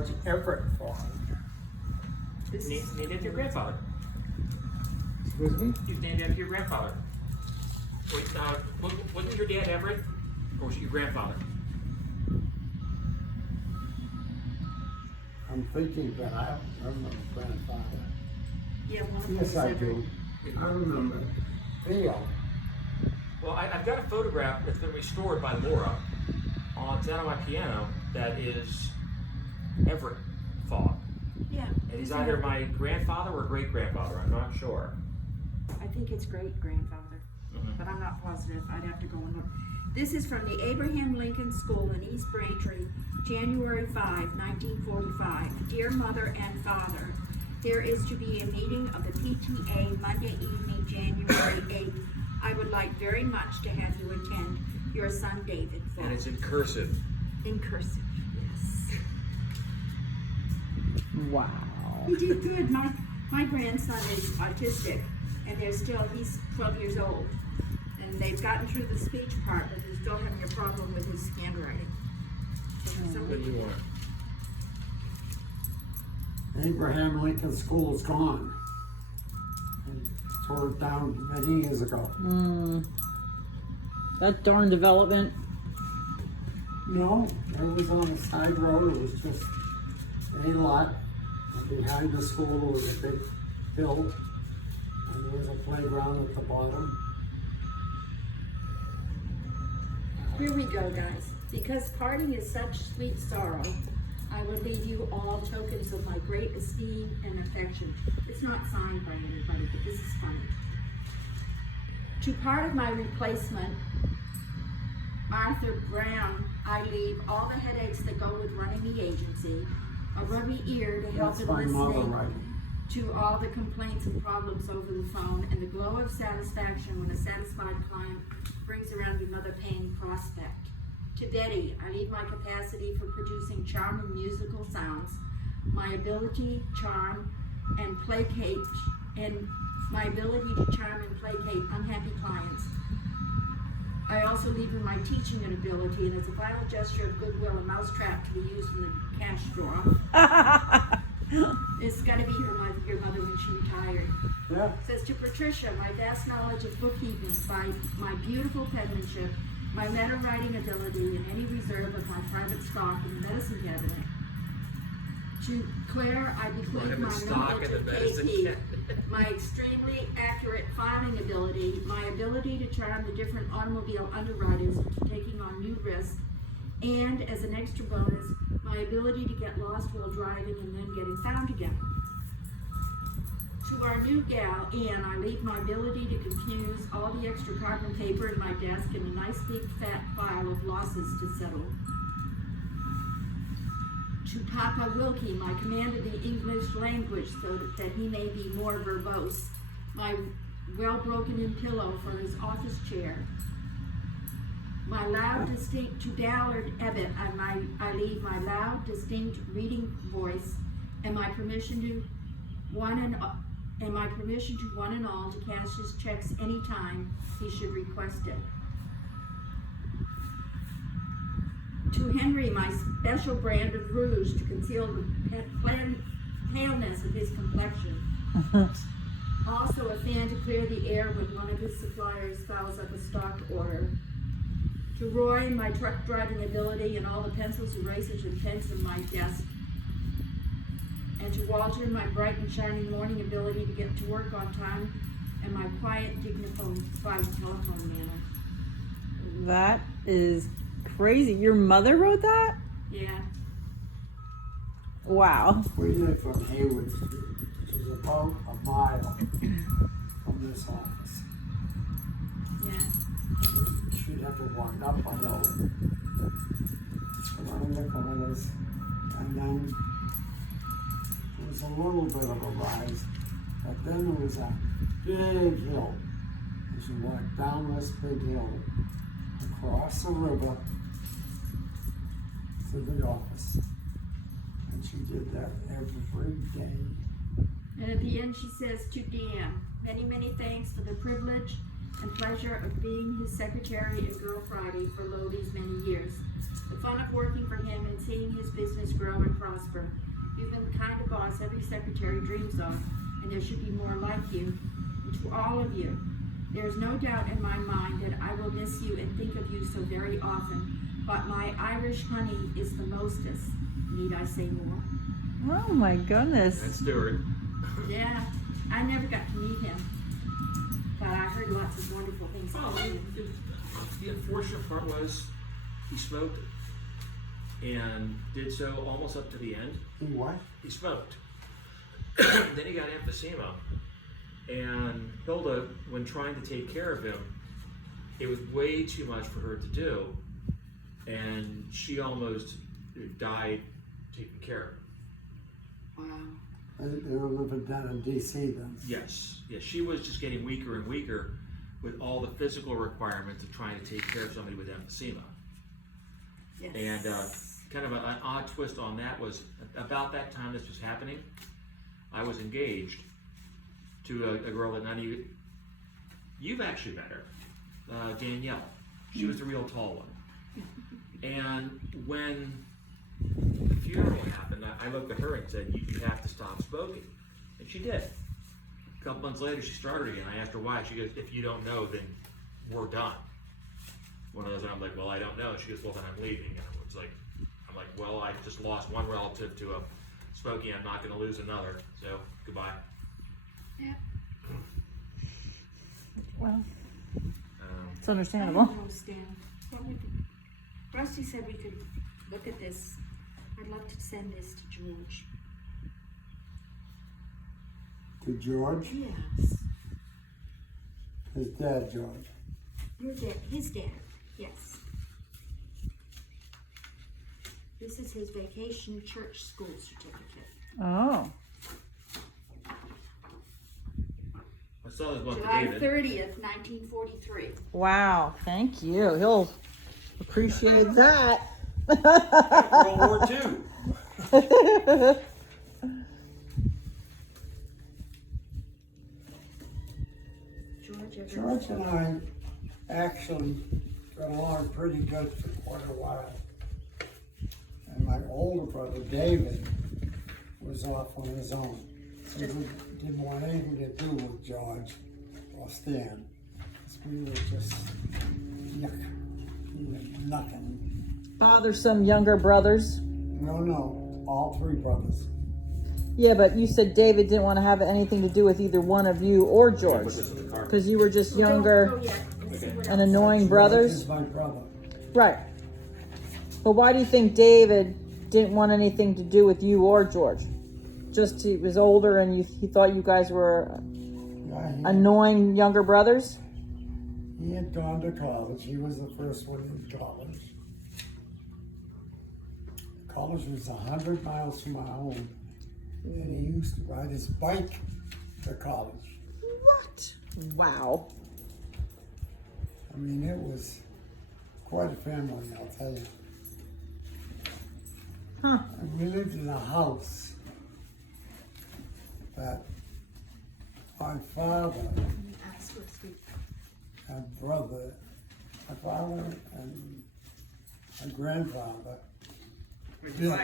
George Everett Fogg. Named after your grandfather. Excuse me? He was named after your grandfather. Wait, wasn't your dad Everett? Or was it your grandfather? I'm thinking that I don't remember grandfather. Yeah, one of them Yes, is I Everett. do. I remember. Theo. Well, I've got a photograph that's been restored by Laura on down on my piano that is Everett Fogg. Yeah. And he's either my grandfather or great grandfather, I'm not sure. I think it's great grandfather, but I'm not positive. I'd have to go and look. This is from the Abraham Lincoln School in East Braintree, January 5, 1945. Dear Mother and Father, there is to be a meeting of the PTA Monday evening, January 8th. I would like very much to have you attend. Your son, David. And it's in cursive. In cursive, yes. Wow. He did good. My grandson is autistic, and he's 12 years old. And they've gotten through the speech part, but they're still having a problem with his handwriting. So What do you want? Abraham Lincoln School is gone. And tore it down many years ago. That darn development. No, it was on a side road. It was just a lot. And behind the school there was a big hill. And there was a playground at the bottom. here we go, guys. Because parting is such sweet sorrow, I would leave you all tokens of my great esteem and affection. It's not signed by anybody, but this is funny. To part of my replacement, Arthur Brown, I leave all the headaches that go with running the agency, a rubby ear to help That's in my mother listening writing. to all the complaints and problems over the phone, and the glow of satisfaction when a satisfied client brings around your mother paying prospect. To Betty, I leave my capacity for producing charming musical sounds, my ability, charm, and placate, and my ability to charm and placate unhappy clients. I also leave her my teaching and ability, and as a final gesture of goodwill, a mousetrap to be used in the cash drawer. It's got to be your mother when she retired. Yeah. Says to Patricia, my vast knowledge of bookkeeping, by my beautiful penmanship, my letter writing ability, and any reserve of my private stock in the medicine cabinet. To Claire, I bequeath my Stock in the medicine KT, cabinet. my extremely accurate filing ability, my ability to charm the different automobile underwriters into taking on new risks, and as an extra bonus, my ability to get lost while driving and then getting found again. To our new gal, Anne, I leave my ability to confuse all the extra carbon paper in my desk and a nice big fat pile of losses to settle. To Papa Wilkie, my command of the English language so that he may be more verbose, my well-broken-in pillow for his office chair, my loud, distinct, to Ballard Ebbett, I leave my loud, distinct reading voice and my permission to one and all to cash his checks anytime he should request it. To Henry, my special brand of rouge to conceal the paleness of his complexion. Also a fan to clear the air when one of his suppliers fouls up a stock order. To Roy, my truck driving ability and all the pencils, erasers, and pens in my desk. And to Walter, my bright and shining morning ability to get to work on time and my quiet, dignified telephone manner. That is crazy. Your mother wrote that? Yeah. Wow. We live from Hayward Street, which is about a mile from this office. Yeah. She'd have to walk up a hill, around the corners, and then there was a little bit of a rise, but then there was a big hill. As you walk down this big hill, across the river to the office. And she did that every day. And at the end she says, to Dan, many, many thanks for the privilege and pleasure of being his secretary and Girl Friday for lo these many years. the fun of working for him and seeing his business grow and prosper. You've been the kind of boss every secretary dreams of, and there should be more like you. And to all of you, there is no doubt in my mind that I will miss you and think of you so very often, but my Irish honey is the mostest. Need I say more? Oh my goodness. That's Stuart. Yeah, I never got to meet him, but I heard lots of wonderful things about him. The unfortunate part was he smoked and did so almost up to the end. He what? He smoked. Then he got emphysema. And Hilda, when trying to take care of him, it was way too much for her to do. And she almost died taking care of him. Wow. They were living down in D.C. then. Yes, yes, she was just getting weaker and weaker with all the physical requirements of trying to take care of somebody with emphysema. Yes. And kind of an odd twist on that was about that time this was happening, I was engaged to a girl that none of you've actually met her, Danielle. She was the real tall one. And when the funeral happened, I looked at her and said, you have to stop smoking. And she did. A couple months later, she started again. I asked her why. She goes, if you don't know, then we're done. One of those, and I'm like, well, I don't know. She goes, well, then I'm leaving. And I'm like, well, I just lost one relative to a smoking. I'm not going to lose another. So, goodbye. Yeah. Well, it's I understandable. don't know, Stan. Rusty said we could look at this. I'd love to send this to George. To George? Yes. His dad, George. Your dad, his dad, yes. This is his vacation church school certificate. Oh. I saw this one for July David. 30th, 1943. Wow. Thank you. He'll appreciate that. World War II. George and I actually got along pretty good for quite a while. And my older brother, David, was off on his own. So he didn't want anything to do with George or Stan. So we were just nothing. Bothersome younger brothers. No, all three brothers. Yeah, but you said David didn't want to have anything to do with either one of you or George. Put this in the car. Because you were just younger Oh, yeah. Let's see what and else. annoying George brothers. is my brother. Right. But why do you think David didn't want anything to do with you or George? Just he was older and he thought you guys were Yeah, annoying younger brothers? he had gone to college. He was the first one in college. College was 100 miles from our home. And he used to ride his bike to college. What? Wow. I mean, it was quite a family, I'll tell you. Huh. And we lived in a house that my father Ask Rusty. and brother, my father and my grandfather built.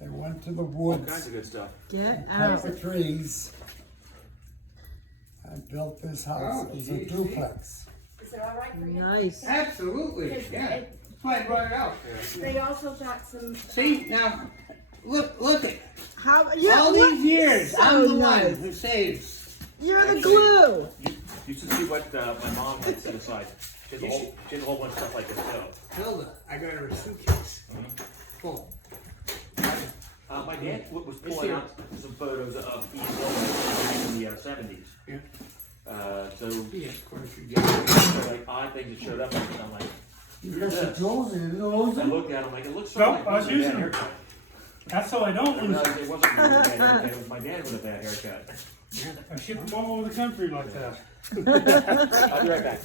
They went to the All woods, kinds of good stuff. Get cut out. the trees, and built this house. It was a duplex. Is it all right for you? Nice. Absolutely, yeah. That's why I brought it out. They also got some. See, now, look it. How? Yeah, All look, these years, so I'm the nice. one who saves. You're the glue. You should see what my mom had set aside. She has a whole bunch of stuff like this too. Hilda, I got her a suitcase. Full. My dad was pulling out some photos of East back in the 70s. Yeah. So, Yeah, of course you so get like odd things that showed up, and I'm like, You who's got the this? jewels and you lose I them? looked at him like, it looks Nope, like I was my dad using them. haircut. That's so I don't I lose. realized it wasn't really a bad haircut, it was my dad with a bad haircut. I ship them all over the country like that. I'll be right back.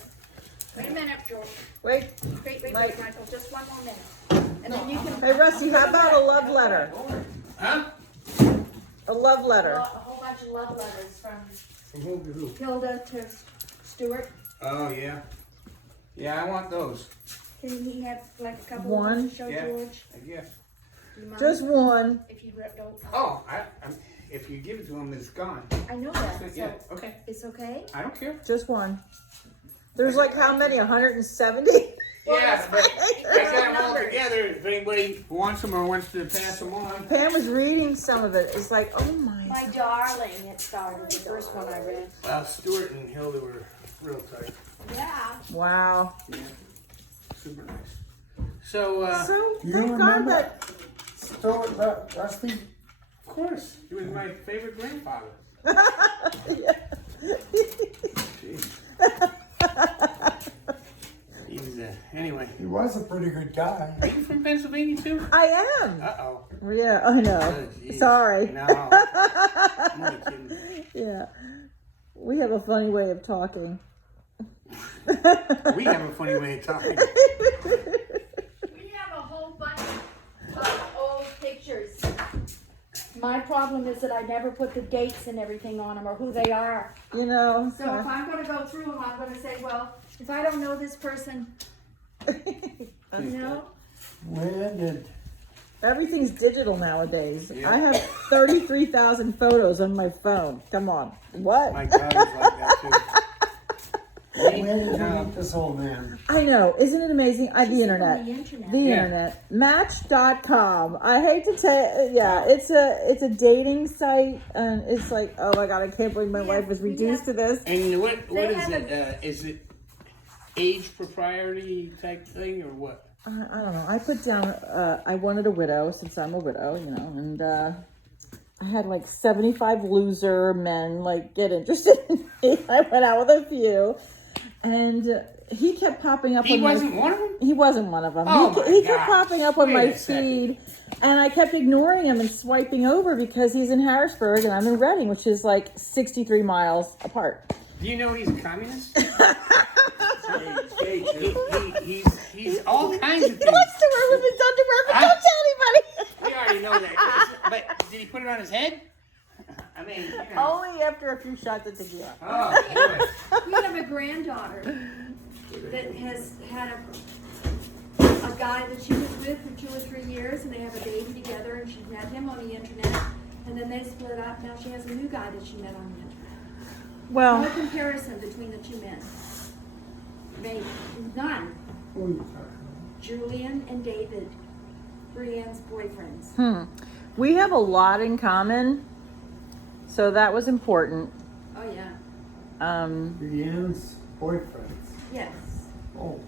Wait a minute, George. Wait. Wait, Mike. Michael. Just one more minute. And then you can. Hey, Rusty, how about a love letter? Huh? A love A letter. whole bunch of love letters from From who to who? Hilda to Stuart. Oh, yeah. Yeah, I want those. Can he have like a couple One? more to show Yeah. George? I guess. Do you mind? Just one. If you don't. Oh, if you give it to him, it's gone. I know that. So Yeah, okay. it's okay? I don't care. Just one. There's like how many? 170? Yeah, but I got them all Numbers. together. If anybody wants them or wants to pass them on. Pam was reading some of it. It's like, oh my. My darling, it started, the first one I read. Well, Stuart and Hilda were real tight. Yeah. Wow. Yeah. Super nice. So, So, You thank God remember that. Stuart Rusty? of course, he was my favorite grandfather. He's, anyway. He was a pretty good guy. Are you from Pennsylvania too? I am. Uh-oh. Yeah, I know. Oh, geez. Sorry. No. I'm only kidding. Yeah. We have a funny way of talking. We have a funny way of talking. We have a whole bunch of old pictures. My problem is that I never put the dates and everything on them or who they are. You know. So if I'm going to go through them, I'm going to say, well, if I don't know this person, you know, When did Everything's digital nowadays. Yeah. I have 33,000 photos on my phone. Come on. What? My daughter's like that too. when did you meet this old man? I know. Isn't it amazing? The she's internet. on the internet. The Yeah. internet. Match.com. I hate to tell yeah, it's a dating site and it's like, oh my god, I can't believe my Yeah, life was we reduced to this. And what They is have it? Is it age propriety type thing or what? I don't know. I put down I wanted a widow since I'm a widow, you know, and I had like 75 loser men like get interested in me. I went out with a few and he kept popping up He on wasn't my one of them? He wasn't one of them. Oh he my he kept gosh. popping up on Wait my a second. feed, and I kept ignoring him and swiping over because he's in Harrisburg and I'm in Reading, which is like 63 miles apart. Do you know he's a communist? He's all kinds of He things. wants to wear women's underwear, but don't tell anybody. We already know that. But did he put it on his head? I mean, you know. Only after a few shots of tequila. Oh, boy. We have a granddaughter that has had a guy that she was with for 2 or 3 years, and they have a baby together, and she met him on the internet, and then they split up. Now she has a new guy that she met on the internet. No Well, comparison between the two men. Maybe none. Who are you talking Julian and David, Brienne's boyfriends. we have a lot in common, so that was important. Oh yeah. about? Leanne's boyfriends. Yes. Oh,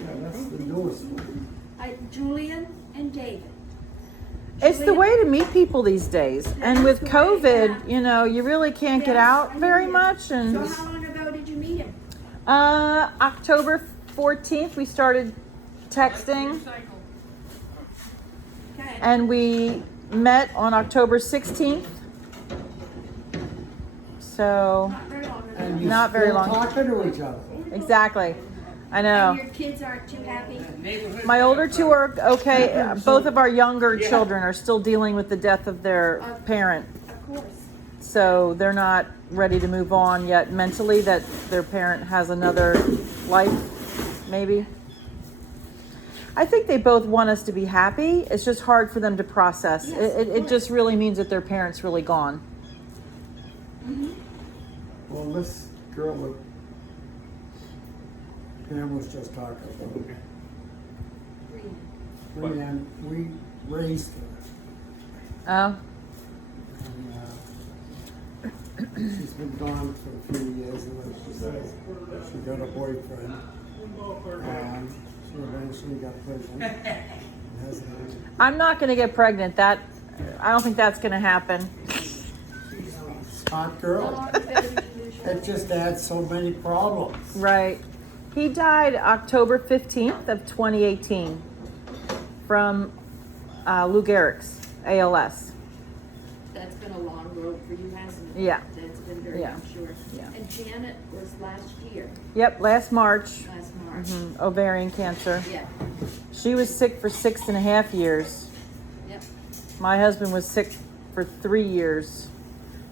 yeah, that's the newest one. Julian and David. It's the way to meet people these days, and with That's the way, COVID, yeah. you know, you really can't get Yes, out I very know. much. So And how long ago did you meet him? October 14th, we started texting, Okay. and we met on October 16th. So Not very long ago. And you Not very still long. talking to each other. exactly, I And know. your kids aren't too happy? Neighborhood. My older two are okay. Both of our younger Yeah. children are still dealing with the death of their parent. Of course. So they're not ready to move on yet mentally that their parent has another life, maybe. I think they both want us to be happy. It's just hard for them to process. Yes, It just really means that their parent's really gone. Well, this girl that Pam was just talking about, Brienne. Leanne, we raised her. Oh, And, she's been gone for a few years, and then she says she got a boyfriend. And she eventually got pregnant. And has a I'm not going to get pregnant. I don't think that's going to happen. hot How girl. long has it been usual? It just adds so many problems. Right. He died October 15th of 2018 from Lou Gehrig's ALS. That's been a long road for you, hasn't it? Yeah. That's been very, Yeah. I'm sure. Yeah. And Janet was last year, Yep, last March, last March. ovarian cancer. Yeah, She was sick for 6.5 years. yep. My husband was sick for 3 years,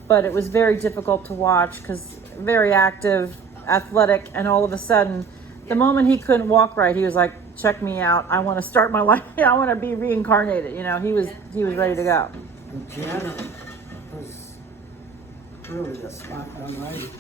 but it was very difficult to watch because very active, athletic, and all of a sudden, the moment he couldn't walk right, he was like check me out. I want to start my life. I want to be reincarnated. You know, he was ready to go. And Janet was really a smart young lady.